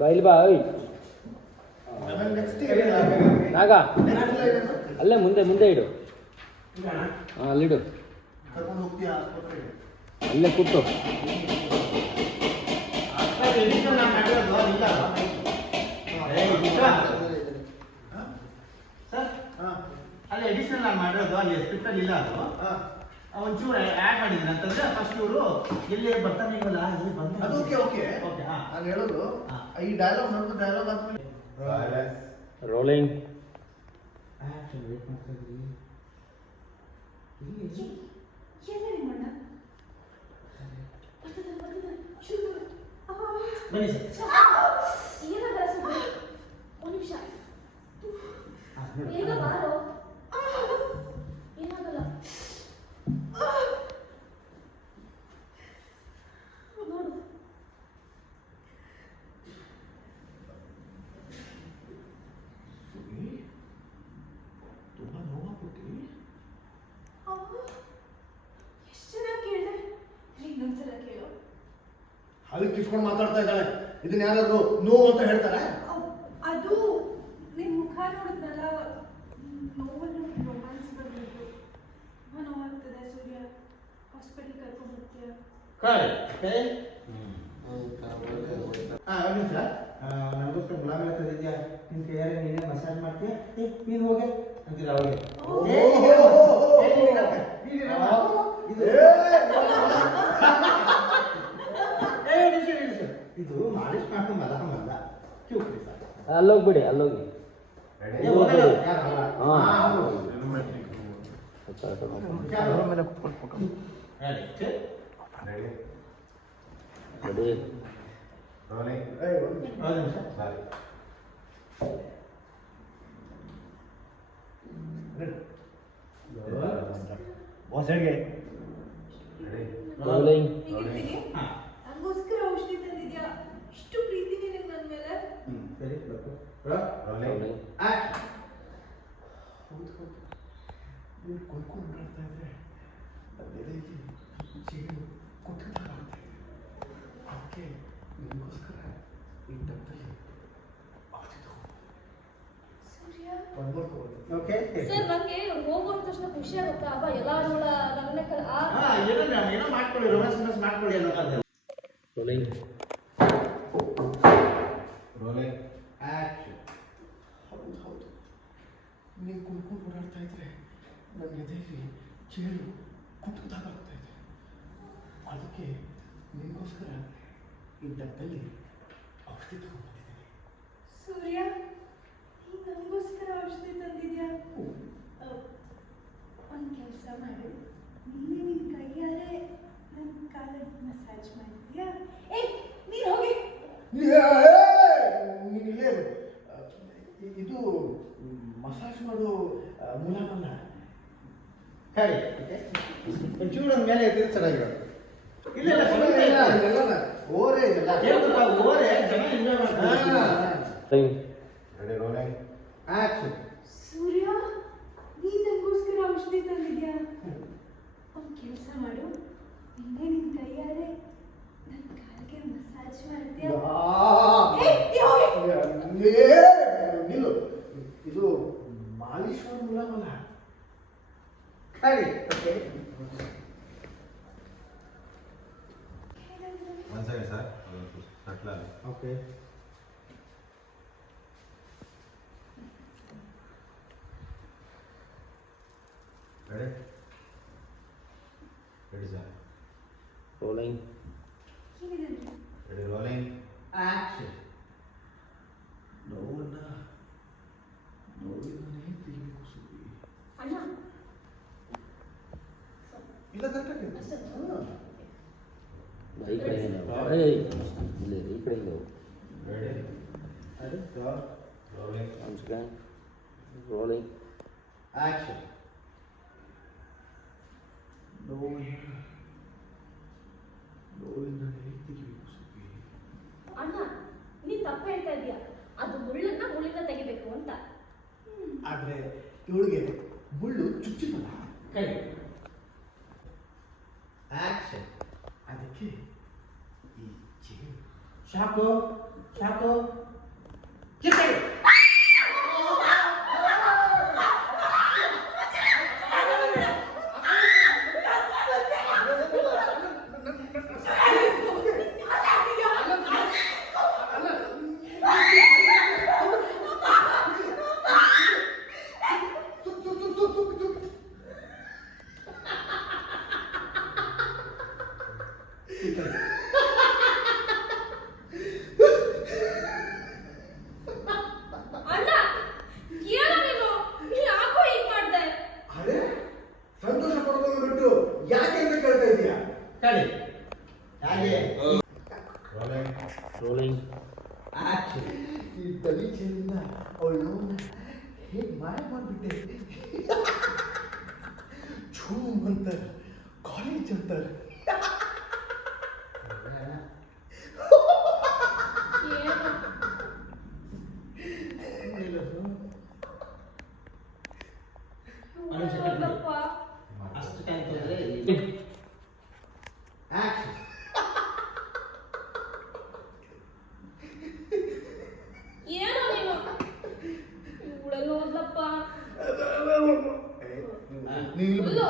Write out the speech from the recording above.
ಬಾ ಇಲ್ಲಿ ಬಾ. ನಾಗ ಅಲ್ಲೇ ಮುಂದೆ ಇಡು. ಹಾಂ ಅಲ್ಲಿಡು, ಅಲ್ಲೇ ಕೂತು. ಅಲ್ಲಿ ಎಡಿಷನಲ್ ನಾನು ಮಾಡಿರೋದು, ಅಲ್ಲಿ ಸ್ಕ್ರಿಪ್ಟಲ್ಲಿ ಇಲ್ಲ ಅದು. ಒಂಚೂರು ಆ್ಯಡ್ ಮಾಡಿದ್ದೀನಿ ಅಂತಂದ್ರೆ ಫಸ್ಟ್ ಇವರು ಎಲ್ಲಿ ಬರ್ತಾನೆ ಇಲ್ವಲ್ಲ ಅಲ್ಲಿ ಬಂದು ಅದು ಓಕೆ ಓಕೆ ಓಕೆ. ನಾನು ಹೇಳೋದು ಈ ಡೈಲಾಗ್ ನೋಡಿದ ಡೈಲಾಗ್ ಆದ್ಮೇಲೆ ರೋಲಿಂಗ್. ಆ್ಯಕ್ಷನ್ ವೇಟ್ ಮಾಡ್ತಾ ಇದ್ದೀವಿ. ಬನ್ನಿ ಸರ್. ಒಂದು ನಿಮಿಷ ಬೇಗ ಬಾರೋ. ಏನಾಗಲ್ಲ ನೋಡು. ತುಂಬಾ ನೋವಾಗ್ಬಿಟ್ಟು ಎಷ್ಟು ಚೆನ್ನಾಗಿ ಕೇಳಿದೆ. ಇನ್ನೊಂದ್ಸಲ ಕೇಳು. ಅದಕ್ಕೆ ಕಿಸ್ಕೊಂಡು ಮಾತಾಡ್ತಾ ಇದ್ದಾಳೆ. ಇದನ್ನ ಯಾರಾದ್ರು ನೋವು ಅಂತ ಹೇಳ್ತಾರೆ? ಅದು ನಿನ್ ಮುಖ ನೋಡಿದ್ನಲ್ಲ, ನೋವಲ್ಲಿ ರೊಮ್ಯಾನ್ಸ್ ಬರ್ಬೇಕು. ನೋವಾಗ್ತದೆ. ಸೂರ್ಯ ಹಾಸ್ಪಿಟಲ್ ಕರ್ಕೊಂಡು ಹೋಗ್ತೀಯ? ಒಂದು ನಿಮಿಷ. ನನಗೋಸ್ಕರ ಗುಲಾಬಿ ಹತ್ತಿದ್ಯಾ, ನಿನ್ನ ಕೈಯಾರೆ ನೀನೇ ಮಸಾಜ್ ಮಾಡ್ತೀಯ. ನೀನು ಹೋಗಿ ಅಂತೀರ ಅವಾಗ. ಇದು ಮಾಲಿಶ್ ಮಾಡ್ಕೊಂಡು ಮಲಹಮಲ್ಲ, ಕ್ಯೂಕ್ರಿ ಸರ್. ಅಲ್ಲೋಗ್ಬಿಡಿ, ಅಲ್ಲೋಗಿ. ನಂಗೋಸ್ಕರ ಔಷಧಿ ತಂದಿದ್ಯಾ? ಇಷ್ಟು ಪ್ರೀತಿ ನಿನಗೆ ನನ್ನ ಮೇಲೆ? ಹೌದು ಹೌದು. ನೀವು ಕೊಯ್ಕೊಂಡು ಮಾಡ್ತಾ ಇದ್ರೆ ನನ್ನ ಎದೆಗೆ ಚೀಳು ಕುಟ್ಟುತ್ತಾ ಆಗ್ತಾ ಇದೆ. ಅದಕ್ಕೆ ನಿಮಗೋಸ್ಕರ ಈ ಡಬ್ಬಲ್ಲಿ ಔಷಧಿ ಸೂರ್ಯ ಓಕೆ ಸರ್, ನನಗೆ ಹೋಗುವಂತ ತಕ್ಷಣ ಖುಷಿ ಆಗುತ್ತಾ? ಅಬ್ಬ ಎಲ್ಲಾರು ನನ್ನ ಏನೋ ಮಾಡ್ಕೊಳ್ಳಿ, ರೊಮ್ಯಾನ್ಸ್ ಮಾಡ್ಕೊಳ್ಳಿ ಅನ್ನೋದು. ರೋಲಿಂಗ್. ಆಕ್ಷನ್. ಹೌದು ಹೌದು. ನೀವು ಕುಡ್ಕೊಂಡು ಓಡಾಡ್ತಾ ಇದ್ರೆ ನನ್ನ ಎದೆಯಲ್ಲಿ ಚೇಳು ಕುಟ್ಟುತ್ತಾಗ್ತಾ ಇದೆ. ಅದಕ್ಕೆ ನಿಮಗೋಸ್ಕರ ಈ ಡಬ್ಬಲ್ಲಿ ಔಷಧಿ ತಗೊಂಡ್ಬಂದಿದ್ದೀನಿ. ಸೂರ್ಯ, ನೀನು ನನಗೋಸ್ಕರ ಔಷಧಿ ತಂದಿದ್ಯಾ? ಒಂದು ಕೆಲಸ ಮಾಡು, ನೀನೇ ನಿನ್ನ ಕೈಯಾರೆ ನನ್ನ ಕಾಲಲ್ಲಿ ಮಸಾಜ್ ಮಾಡಿದ್ಯಾ? ನೀನು ಹೋಗಿ. ನೀನಿಲ್ಲೇ ಇದು ಮಸಾಜ್ ಮಾಡೋ ಮುಲಾಮಲ್ಲ. ಹೇಳಿ ಒಂಚೂರು ಒಂದು ಮೇಲೆ ಎತ್ತಿದ್ರೆ ಚೆನ್ನಾಗಿರೋದು. ಇಲ್ಲ ಓರೇ ಇದೆಲ್ಲ ಓರೇ ಜನ ಎಂಜಾಯ್ ಮಾಡ್ತಾರೆ. ಆಕ್ಷನ್. ಸೂರ್ಯ, ನೀನು ನನಗೋಸ್ಕರ ಔಷಧಿ ತಂದಿದ್ಯಾ? ಒಂದು ಕೆಲಸ ಮಾಡು, ನೀನೇ ನಿನ್ನ ಕೈಯಾರೆ ನನ್ನ ಕಾಲಿಗೆ ಮಸಾಜ್ ಮಾಡ್ತೀಯಾ? ನಿಲ್ಲು. ಇದು ಮಾಲೀಶ್ವರ ಮುಲಾಮಲ್ಲ. ಹೇಳಿ. One second, sir. Settle. Okay. Ready? Ready, sir. Rolling. Ready, rolling. Action. ನೋವಿನ ತಿಳಿಬೇಕು ಸುದ್ದಿ. ಅಣ್ಣ ಇಲ್ಲ ಕರೆಕ್ಟಾಗಿ ಈ ಕಡೆ ಇಲ್ಲಿ ಈ ಕಡೆ Ready? Ready? Start. Rolling. ಒಂದು ಸೆಕೆಂಡ್. ರೋಲಿಂಗ್. Action. ನೋವಿನ ತಿಳಿಬೇಕು ಸುದ್ದಿ. ಅಣ್ಣ, ನೀನು ತಪ್ಪು ಹೇಳ್ತಾ ಇದೀಯ. ಅದು ಮುಳ್ಳಿಂದ ತೆಗಿಬೇಕು ಅಂತ. ಆದ್ರೆ ಇವಳಿಗೆ ಮುಳ್ಳು ಚುಚ್ಚಿಲ್ಲ. ಕೈ. Action. ಅದಕ್ಕೆ ಈ ಚೇಳು ಶಾಕು ಸಾಕು ಕಿತ್ತಳೆ. ಅಣ್ಣ ಏನೋ ನೀನು ಯಾಕೋ ಹೀಗ್ ಮಾಡ್ದೆ? ಅರೆ ಸಂತೋಷ ಪಡ್ಕೊಂಡು ಬಿಟ್ಟು ಯಾಕೆ ಅಂತ ಕೇಳ್ತಾ ಇದೀಯಾ? ತಡಿ ಹಾಗೆ ರೋಲಿಂಗ್ ರೋಲಿಂಗ್ ಆಕ್ಷನ್. ಈ ತಲೀಚೆಯಿಂದ ಅವಳು ನೋವನ್ನ ಹೇಗೆ ಮಾಡ್ಬಿಟ್ಟೆ. ಝೂಮ್ ಅಂತಾರೆ, ಕಾಲೇಜ್ ಅಂತಾರೆ. ಏನೋ ಒಂದು ಸೆಕೆಂಡ್ ನೋಡಪ್ಪ. ಅಷ್ಟು ಟೈಮ್ ತಗೊಂಡ್ರೆ ಆಕ್ಷನ್. ಏನೋ ನೀನು ಇವಳಲ್ಲಿ ಹೋದ್ಲಪ್ಪ ನೀವು ಫುಲ್ಲು